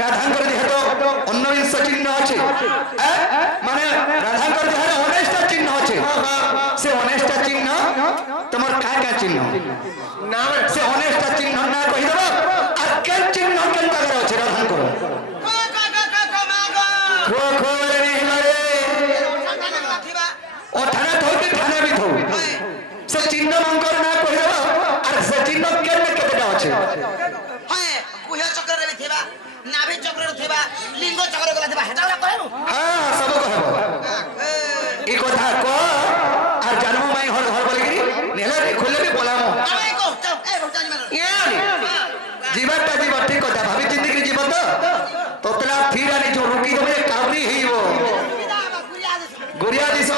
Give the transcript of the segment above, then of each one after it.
রাধাঙ্কর যেহেতু অন্যবিংশ চিহ্ন আছে মানে রাধাঙ্কর যেহেতু অনেকটা চিহ্ন আছে সে অনেকটা চিহ্ন তোমার কাকা চিহ্ন না সে অনেকটা চিহ্ন না কহিদেব আর কে চিহ্ন কেন জায়গায় আছে রাধাঙ্কর ও থানা থাকি থানা বি থাও সে চিহ্ন মঙ্কর না কহিদেব আর সে চিহ্ন কেন কেতেটা আছে হ্যাঁ কুহিয়া চক্ରରେ বি থিবা নাভি চক্ରରେ থিবা লিঙ্গ চক্ରରେ গলা থিবা হেটা গলা কহেনু হ্যাঁ সব কহব এই কথা ক আর জানম মাই হর হর বলিগিরি নেলে রে খুলে বি বলাম আমি কো এ ভক্তানি মানে ইয়ানি জীবনটা জীবন ঠিক কথা ভাবি চিন্তিকি জীবন তো তোতলা ফিরানি जो रुकी तो मेरे काबरी हिव गुरिया दिस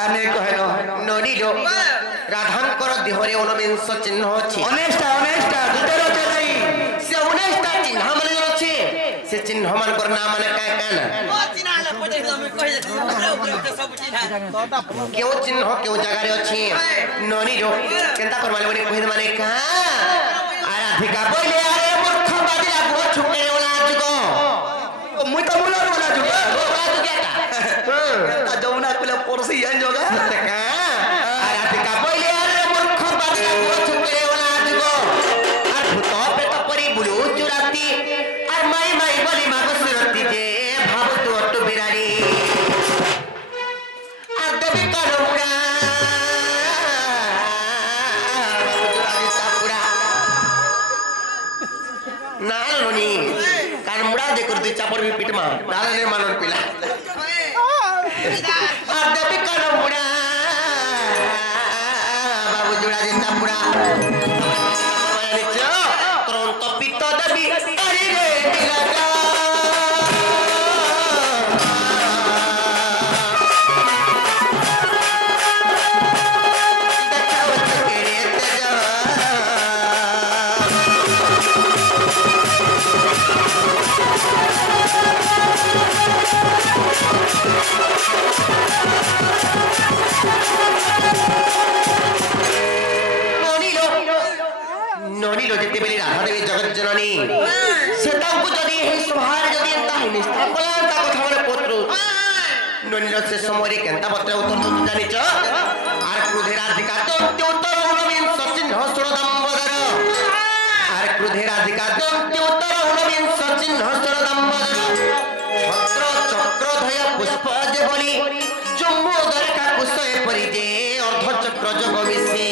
आने कहनो ননি লো রাধাঙ্কর দেহরে 19 চিহ্ন আছে অনেকটা দুটের আছে নাই সে 19টা চিহ্ন মানে আছে সে চিহ্ন মানকর নাম মানে কায় কানা ও চিনা হলে পড়ে আমি কই দে উপরে সব চিনা কেউ চিহ্ন কেউ জায়গায় আছে ননি লো কেনতা করমালে বলি কই মানে কা আরাধিকা বলে আরে মূর্খ বাদিলা গো ছুটে ওলা যুগ মুই তো মুলার वाला जुगा ওলা যুগটা তা যমুনা কুলা পরসি আন যোগা কা আরাধিকা বলে আরে মূর্খ বাদিলা গো ছুটে ওলা যুগ আর ভূত পেট পরি বুলু চুরাতি আর মাই মাই বলি মাগো সুরতি যে ভাব তো অট্টু বিরানি আর দেবী কালুরা নালনি কান মুড়া দে করতে চাপড় বি পিটমা নালনে মানন পিলা আর দেবী কালুরা বাবু জোড়া দে চাপড়া নিচো তরন্ত পিত দেবী আরে রে দিলাগা ননিলো যেতেবেলে রাধা দেবী জগৎ জননী সেটাও যদি এই সভার যদি তাই নিষ্ঠা কলা তা কথা বলে পুত্র ননিলো সে সময় কেনতা পত্র উত্তর তুমি জানিছ আর ক্রোধের রাধিকা দন্তে উত্তর উনবিংশ চিহ্ন ষোড়দাম্বদর আর ক্রোধের রাধিকা দন্তে উত্তর উনবিংশ চিহ্ন ষোড়দাম্বদর ছত্র চক্রধয় পুষ্প যে বলি জম্মু দরকা কুশয়ে পরি যে অর্ধ চক্র যোগ মিশে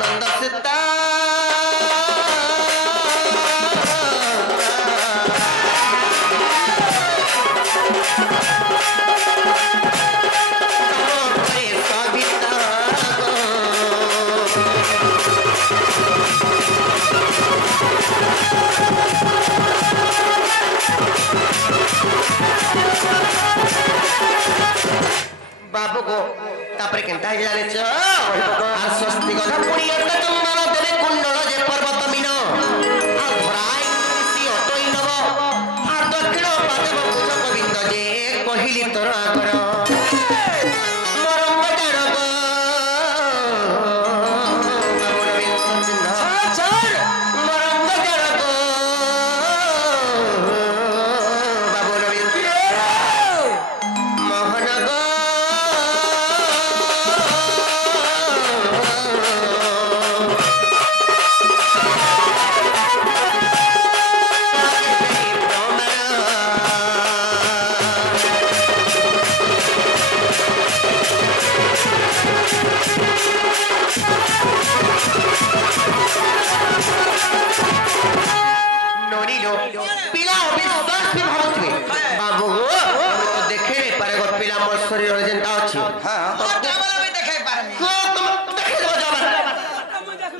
নন্দ সীতা কেনতা হে জানিছ আর স্বস্তি কথা পুরি অন্ত চন্দন দেবে কুণ্ডল যে পর্বত মিন আর ধরাই সি অটই নব আর দক্ষিণ পাদেব পুজ গোবিন্দ যে কহিলি তোর আগর মরঙ্গ জড়ক মরঙ্গ জড়ক বাবু রবীন্দ্র মোহনগ নড়িল পিলা অবিশ্বাস বি ভাবুথিবে বাবু দেখে নে পারে গো পিলা মোর শরীর যেনটা আছে হ্যাঁ তোর ডাবল আমি দেখাই পারমি দেখে দেব যাবার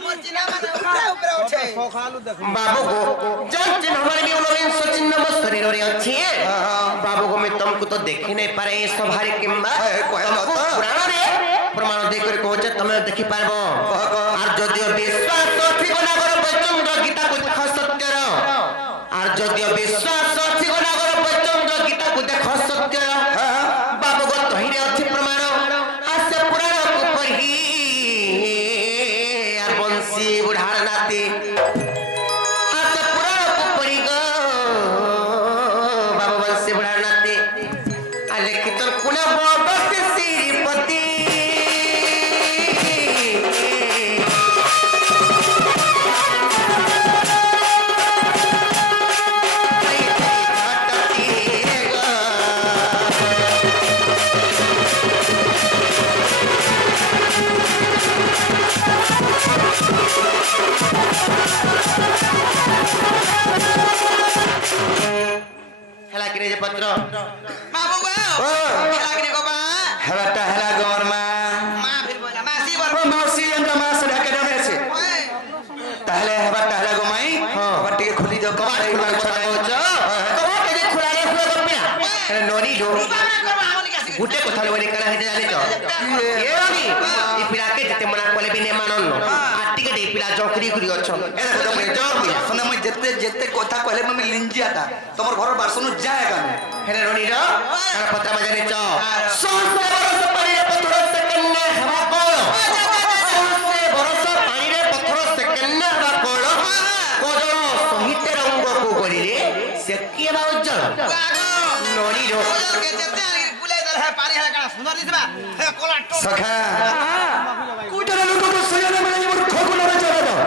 মোর চিনা মানে উপরে উপরে উঠে बाबू को जब जिन हमारे भी उन्होंने सचिन नमः शरीर और अच्छी है बाबू को मैं तुमको तो देख ही नहीं पा रहे सभारी किम्बा तुमको पुराण रे प्रमाण देकर कोचे तुम्हें देखि पारबो और जदियो विश्वास सच्ची को ना करो बचचंद्र गीता को देख सत्य रो और जदियो विश्वास सच्ची को ना करो बचचंद्र गीता को देख सत्य रो बाबू को तहिरे अच्छी प्रमाण आसे पुराण को पढ़ी और बंसी बुढ़ार नाती आसे पुराण को पढ़ी गो बाबू बंसी बुढ़ार नाती अरे कितन कुना बस्ती श्रीपति हेला किने जे पत्र বাবু গো খেলা কিনে গো বা হেলাটা হেলা গর মা মা ফির বলা মাসি বল ও মাসি এন্টা মাস ঢাকা দামে আছে তাহলে হেবাটা হেলা গো মাই কবার টিকে খুলি দাও কবার এই মাল ছড়া होच कहो के जे खुला रे खुला गपिया अरे नोनी लो বাবা করব আমনি কাছে गुटे कथा लोनी करा हे जाने तो ए नोनी ई पिला के जते मना कोले भी ने मानन आटी के दे पिला जोकरी गुरी अछन ए तो मैं जोकरी শুনে মই যেতে যেতে কথা কইলে মই লিঞ্জিয়াটা তোমার ঘর বাসন যায় গানে हेरे नोनी रो तार पत्र में जाने तो सोसे बरस पानी रे पत्थर से कन्ने हवा कोलो सोसे बरस पानी रे पत्थर से कन्ने हवा कोलो कोजलो सहित रंग को गलिले से के बा उज्जल नोनी रो কে যেতে আলি বুলাই দল হে পানি হে কানা সুন্দর দিছবা হে কোলা টো সখা কুজরা লোককে সুয়নে মানে মোর খগুলরে চড়া দাও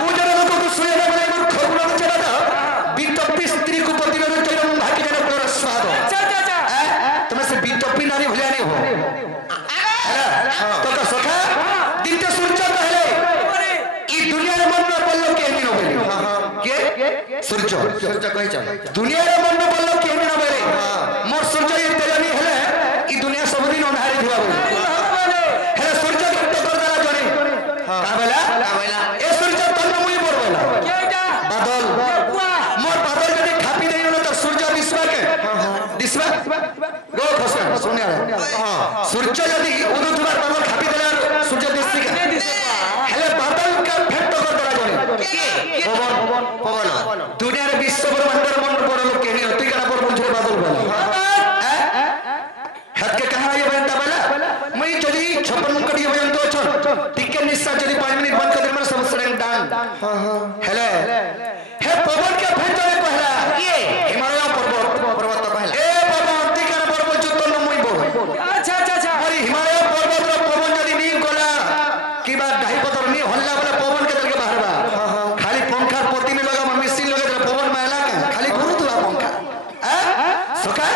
কুজরা লোককে সুয়নে মানে মোর খগুলরে চড়া দাও বিতপ্পি স্ত্রী को प्रतिरोध करम भाग्य जन पर स्वाद अच्छा তুমি সে বিতপ্পি নারী ভুলিয়া नहीं हो तो का सखा दिन ते सूर्य कहले ई दुनिया रे मन बोललो के नहीं बोले के सूर्य सूर्य कहि चल दुनिया रे मन बोललो के नहीं बोले मोर सूर्य ये तेजनी हेले ई दुनिया सब दिन अंधारी दिवा बोले हेले सूर्य के टक्कर देला जने का बोला ए सूर्य तन्न मुई बोल बोला केटा बादल मोर बादल जदी खापी देई न तो सूर्य विश्व के दिसवा गो खसका सुनिया सूर्य जदी उदुथबार बादल खापी देला सूर्य दिसती के हेले बादल का फेट टक्कर देला जने पवन पवन दुनिया रे विश्व ब्रह्मांड मन बड़ लोग के नहीं होती करा पर मुझे बादल बोला हद के कहा ये बनता बोला मैं जदी 56 कड़ी बजन तो छ टिके निस्सा जदी 5 मिनट बंद कर मन सब सडन डान हेले हे पवन के फेट जने कहला ये हिमालय पर्वत कहला ए पर्वत टिका पर्वत जो तो मुई बोल अच्छा अच्छा अच्छा मोरी हिमालय पर्वत रो पवन जदी नी गला की बात ढाई पतर नी हल्ला बोले पवन के दल के बाहर बा खाली पंखा पोती में लगा मशीन लगे तो पवन माला का खाली घुरु तुला पंखा सका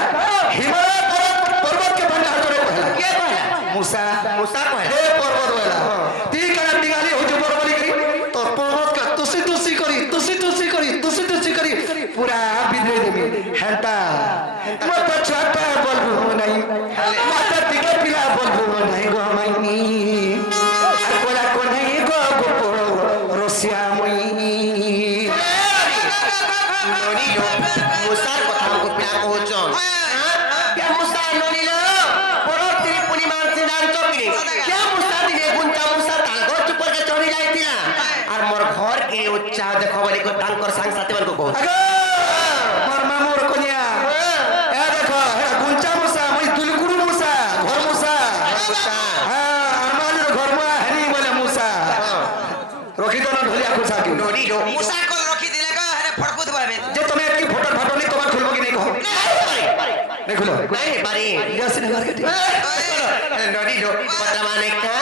हिमालय पर्वत के भंडार करे कहला के कहला मूसा मुसा कहला हे पर्वत वाला ती करा दिगाली हो जो बरबली करी तो पर्वत का तुसी तुसी करी पूरा बिदरे देमी हंता मत छाटा बोलबो नहीं मत तिके पिला बोलबो नहीं गो माइनी कोला को नहीं गो गो रोसिया मुई नोनी लो मुसार कथा को पिला कहचन क्या मुसा नोनी लो पर पूर्णिमा से जान चकरी घर के उत्साह देखो बोले को तांकर संग साथी मन को कहो আগে মোর মামুর কন্যা এ দেখো এটা গুঞ্চা মুসা মই দুলকুড়ু মুসা ঘর মুসা হ্যাঁ আমার ঘর মুয়া হেনি বলে মুসা রখি তো না ঢলিয়া কুসা কি नोरी लो মুসা কল রখি দিলে গো আরে ফড়কু দিবাবে যে তুমি কি ফটো ফটো নি তোমার খুলবো কি নাই কহ দেখলো नहीं पारी ইয়া সিনেমার কেটে नोरी लो पता माने का